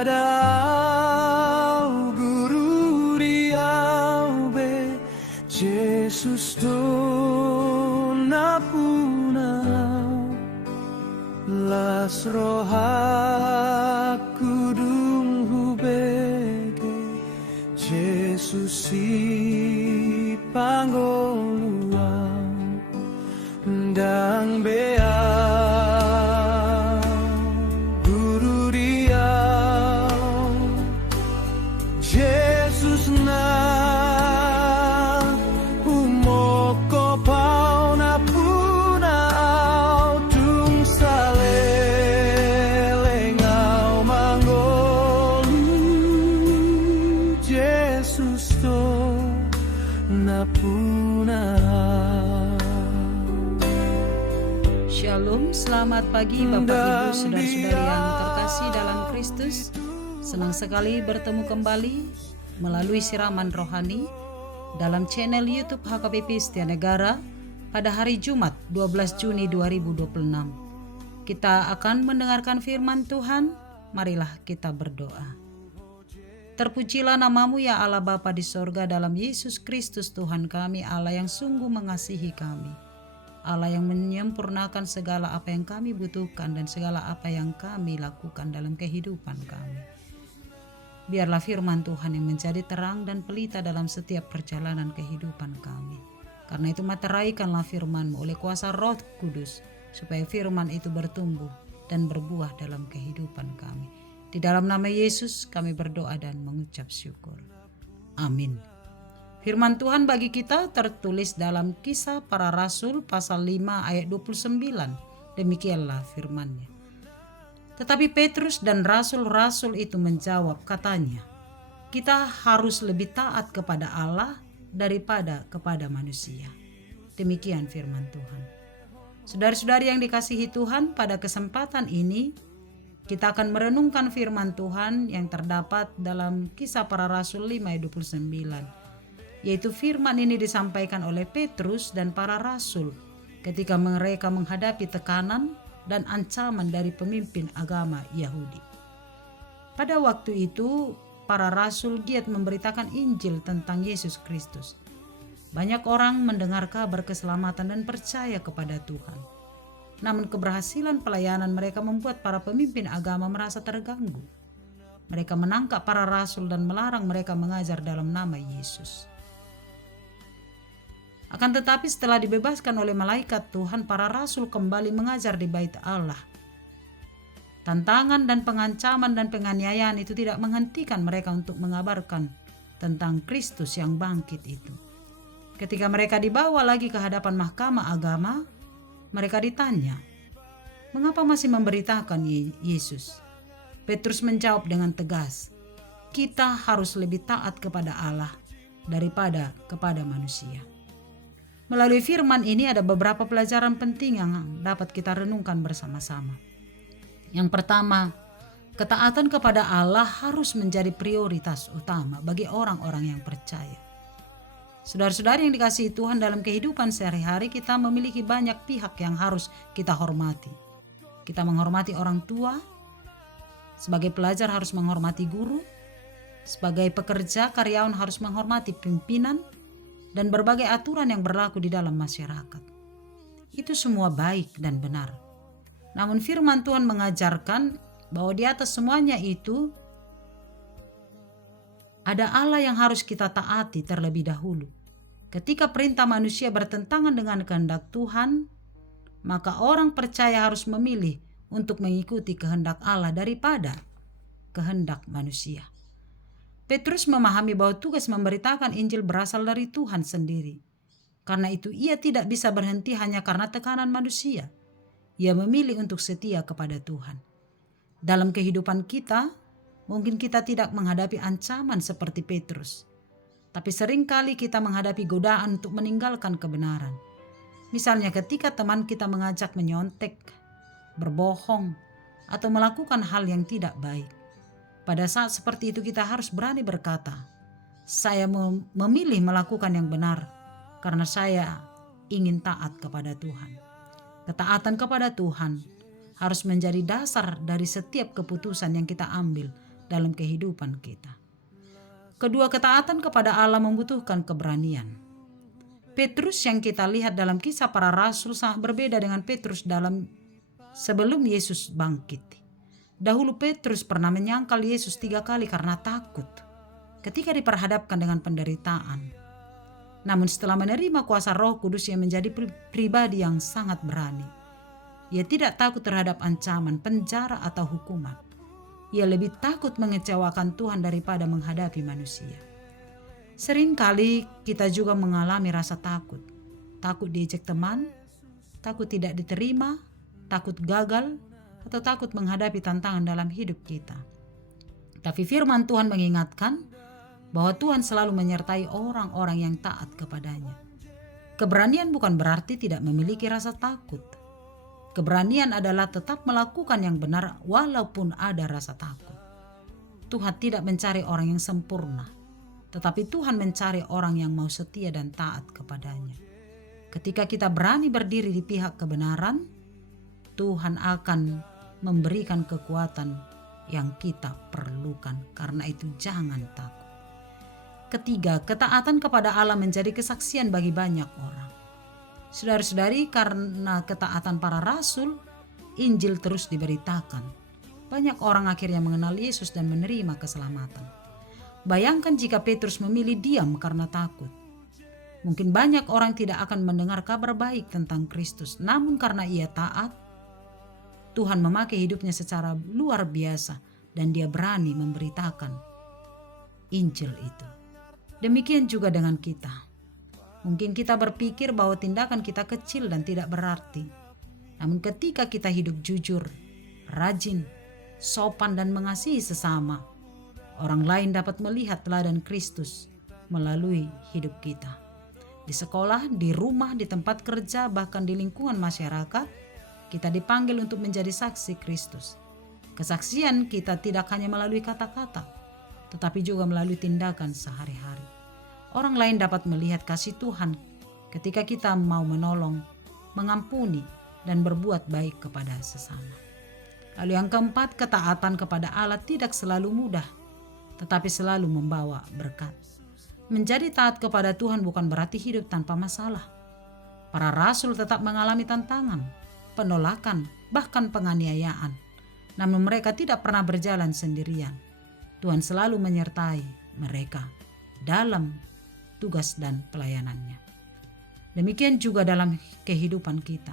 pada au guru diau be Jesus to na punau las roha kudung hubege Jesus si pangoluau dang bea guru diau Jesus na umoko pau na puna au tung salelengau mangolu Jesus to na puna. Shalom, selamat pagi Bapak Ibu Saudara-saudari yang terkasih dalam Kristus. Senang sekali bertemu kembali melalui siraman rohani dalam channel YouTube HKBP Setia Negara pada hari Jumat 12 Juni 2026. Kita akan mendengarkan firman Tuhan, marilah kita berdoa. Terpujilah namamu ya Allah Bapa di sorga dalam Yesus Kristus Tuhan kami, Allah yang sungguh mengasihi kami. Allah yang menyempurnakan segala apa yang kami butuhkan dan segala apa yang kami lakukan dalam kehidupan kami. Biarlah firman Tuhan yang menjadi terang dan pelita dalam setiap perjalanan kehidupan kami. Karena itu materaikanlah firman-Mu oleh kuasa Roh Kudus, supaya firman itu bertumbuh dan berbuah dalam kehidupan kami. Di dalam nama Yesus kami berdoa dan mengucap syukur. Amin. Firman Tuhan bagi kita tertulis dalam Kisah Para Rasul pasal 5 ayat 29. Demikianlah firman-Nya. Tetapi Petrus dan rasul-rasul itu menjawab, katanya, kita harus lebih taat kepada Allah daripada kepada manusia. Demikian firman Tuhan. Saudara-saudari yang dikasihi Tuhan, pada kesempatan ini kita akan merenungkan firman Tuhan yang terdapat dalam Kisah Para Rasul 5 ayat 29. Yaitu firman ini disampaikan oleh Petrus dan para rasul ketika mereka menghadapi tekanan dan ancaman dari pemimpin agama Yahudi. Pada waktu itu, para rasul giat memberitakan Injil tentang Yesus Kristus. Banyak orang mendengar kabar keselamatan dan percaya kepada Tuhan. Namun keberhasilan pelayanan mereka membuat para pemimpin agama merasa terganggu. Mereka menangkap para rasul dan melarang mereka mengajar dalam nama Yesus. Akan tetapi setelah dibebaskan oleh malaikat Tuhan, para rasul kembali mengajar di bait Allah. Tantangan dan pengancaman dan penganiayaan itu tidak menghentikan mereka untuk mengabarkan tentang Kristus yang bangkit itu. Ketika mereka dibawa lagi ke hadapan mahkamah agama, mereka ditanya, mengapa masih memberitakan Yesus? Petrus menjawab dengan tegas, kita harus lebih taat kepada Allah daripada kepada manusia. Melalui firman ini ada beberapa pelajaran penting yang dapat kita renungkan bersama-sama. Yang pertama, ketaatan kepada Allah harus menjadi prioritas utama bagi orang-orang yang percaya. Saudara-saudari yang dikasihi Tuhan, dalam kehidupan sehari-hari kita memiliki banyak pihak yang harus kita hormati. Kita menghormati orang tua, sebagai pelajar harus menghormati guru, sebagai pekerja karyawan harus menghormati pimpinan, dan berbagai aturan yang berlaku di dalam masyarakat. Itu semua baik dan benar. Namun firman Tuhan mengajarkan bahwa di atas semuanya itu ada Allah yang harus kita taati terlebih dahulu. Ketika perintah manusia bertentangan dengan kehendak Tuhan, maka orang percaya harus memilih untuk mengikuti kehendak Allah daripada kehendak manusia. Petrus memahami bahwa tugas memberitakan Injil berasal dari Tuhan sendiri. Karena itu ia tidak bisa berhenti hanya karena tekanan manusia. Ia memilih untuk setia kepada Tuhan. Dalam kehidupan kita, mungkin kita tidak menghadapi ancaman seperti Petrus. Tapi seringkali kita menghadapi godaan untuk meninggalkan kebenaran. Misalnya ketika teman kita mengajak menyontek, berbohong, atau melakukan hal yang tidak baik. Pada saat seperti itu kita harus berani berkata, saya memilih melakukan yang benar karena saya ingin taat kepada Tuhan. Ketaatan kepada Tuhan harus menjadi dasar dari setiap keputusan yang kita ambil dalam kehidupan kita. Kedua, ketaatan kepada Allah membutuhkan keberanian. Petrus yang kita lihat dalam Kisah Para Rasul sangat berbeda dengan Petrus sebelum Yesus bangkit. Dahulu Petrus pernah menyangkal Yesus 3 kali karena takut ketika diperhadapkan dengan penderitaan. Namun setelah menerima kuasa Roh Kudus, ia menjadi pribadi yang sangat berani. Ia tidak takut terhadap ancaman, penjara atau hukuman. Ia lebih takut mengecewakan Tuhan daripada menghadapi manusia. Seringkali kita juga mengalami rasa takut. Takut diejek teman, takut tidak diterima, takut gagal, atau takut menghadapi tantangan dalam hidup kita. Tapi firman Tuhan mengingatkan bahwa Tuhan selalu menyertai orang-orang yang taat kepadanya. Keberanian bukan berarti tidak memiliki rasa takut. Keberanian adalah tetap melakukan yang benar walaupun ada rasa takut. Tuhan tidak mencari orang yang sempurna, tetapi Tuhan mencari orang yang mau setia dan taat kepadanya. Ketika kita berani berdiri di pihak kebenaran, Tuhan akan memberikan kekuatan yang kita perlukan. Karena itu jangan takut. Ketiga, ketaatan kepada Allah menjadi kesaksian bagi banyak orang. Saudara-saudari, karena ketaatan para rasul, Injil terus diberitakan. Banyak orang akhirnya mengenal Yesus dan menerima keselamatan. Bayangkan jika Petrus memilih diam karena takut. Mungkin banyak orang tidak akan mendengar kabar baik tentang Kristus. Namun karena ia taat, Tuhan memakai hidupnya secara luar biasa dan dia berani memberitakan Injil itu. Demikian juga dengan kita. Mungkin kita berpikir bahwa tindakan kita kecil dan tidak berarti. Namun ketika kita hidup jujur, rajin, sopan dan mengasihi sesama, orang lain dapat melihat teladan Kristus melalui hidup kita. Di sekolah, di rumah, di tempat kerja, bahkan di lingkungan masyarakat, kita dipanggil untuk menjadi saksi Kristus. Kesaksian kita tidak hanya melalui kata-kata, tetapi juga melalui tindakan sehari-hari. Orang lain dapat melihat kasih Tuhan ketika kita mau menolong, mengampuni, dan berbuat baik kepada sesama. Lalu yang keempat, ketaatan kepada Allah tidak selalu mudah, tetapi selalu membawa berkat. Menjadi taat kepada Tuhan bukan berarti hidup tanpa masalah. Para rasul tetap mengalami tantangan, penolakan, bahkan penganiayaan. Namun mereka tidak pernah berjalan sendirian. Tuhan selalu menyertai mereka dalam tugas dan pelayanannya. Demikian juga dalam kehidupan kita.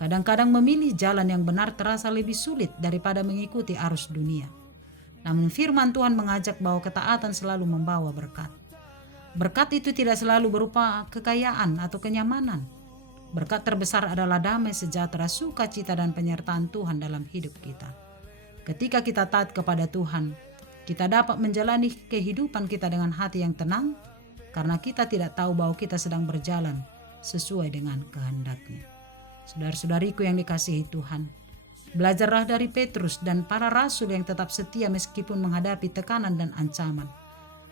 Kadang-kadang memilih jalan yang benar terasa lebih sulit daripada mengikuti arus dunia. Namun firman Tuhan mengajak bahwa ketaatan selalu membawa berkat. Berkat itu tidak selalu berupa kekayaan atau kenyamanan. Berkat terbesar adalah damai, sejahtera, sukacita, dan penyertaan Tuhan dalam hidup kita. Ketika kita taat kepada Tuhan, kita dapat menjalani kehidupan kita dengan hati yang tenang, karena kita tidak tahu bahwa kita sedang berjalan sesuai dengan kehendak-Nya. Saudara-saudariku yang dikasihi Tuhan, belajarlah dari Petrus dan para rasul yang tetap setia meskipun menghadapi tekanan dan ancaman.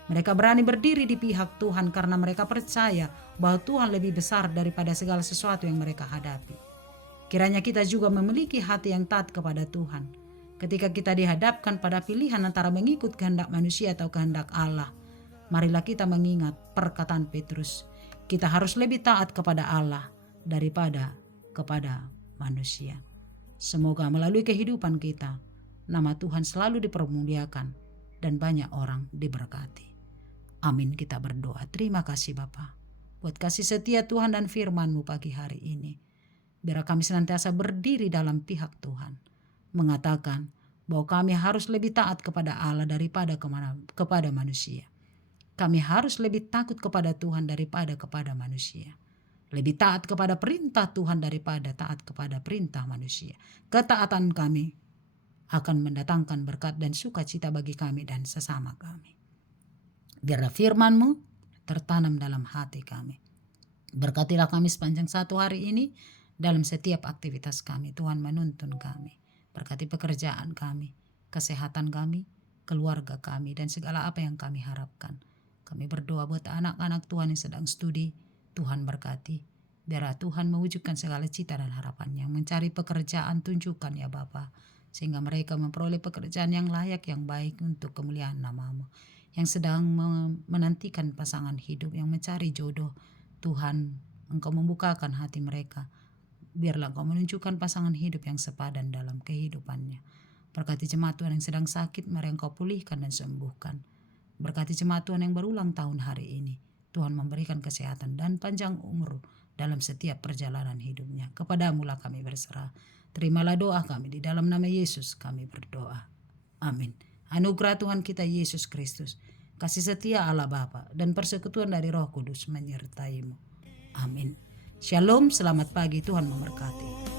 Mereka berani berdiri di pihak Tuhan karena mereka percaya bahwa Tuhan lebih besar daripada segala sesuatu yang mereka hadapi. Kiranya kita juga memiliki hati yang taat kepada Tuhan. Ketika kita dihadapkan pada pilihan antara mengikut kehendak manusia atau kehendak Allah, marilah kita mengingat perkataan Petrus. Kita harus lebih taat kepada Allah daripada kepada manusia. Semoga melalui kehidupan kita, nama Tuhan selalu dipermuliakan dan banyak orang diberkati. Amin, kita berdoa. Terima kasih Bapa buat kasih setia Tuhan dan firman-Mu pagi hari ini. Biar kami senantiasa berdiri dalam pihak Tuhan, mengatakan bahwa kami harus lebih taat kepada Allah daripada kepada manusia. Kami harus lebih takut kepada Tuhan daripada kepada manusia. Lebih taat kepada perintah Tuhan daripada taat kepada perintah manusia. Ketaatan kami akan mendatangkan berkat dan sukacita bagi kami dan sesama kami. Biarlah firman-Mu tertanam dalam hati kami. Berkatilah kami sepanjang satu hari ini dalam setiap aktivitas kami. Tuhan menuntun kami. Berkati pekerjaan kami, kesehatan kami, keluarga kami, dan segala apa yang kami harapkan. Kami berdoa buat anak-anak Tuhan yang sedang studi. Tuhan berkati. Biarlah Tuhan mewujudkan segala cita dan harapannya. Mencari pekerjaan, tunjukkan ya Bapa. sehingga mereka memperoleh pekerjaan yang layak, yang baik untuk kemuliaan nama-Mu. Yang sedang menantikan pasangan hidup, yang mencari jodoh, Tuhan, Engkau membukakan hati mereka. Biarlah Engkau menunjukkan pasangan hidup yang sepadan dalam kehidupannya. Berkati jemaat Tuhan yang sedang sakit, mari Engkau pulihkan dan sembuhkan. Berkati jemaat Tuhan yang berulang tahun hari ini, Tuhan memberikan kesehatan dan panjang umur dalam setiap perjalanan hidupnya. Kepadamu lah kami berserah. Terimalah doa kami, di dalam nama Yesus kami berdoa. Amin. Anugerah Tuhan kita Yesus Kristus, kasih setia Allah Bapa, dan persekutuan dari Roh Kudus menyertai-Mu. Amin. Shalom, selamat pagi, Tuhan memberkati.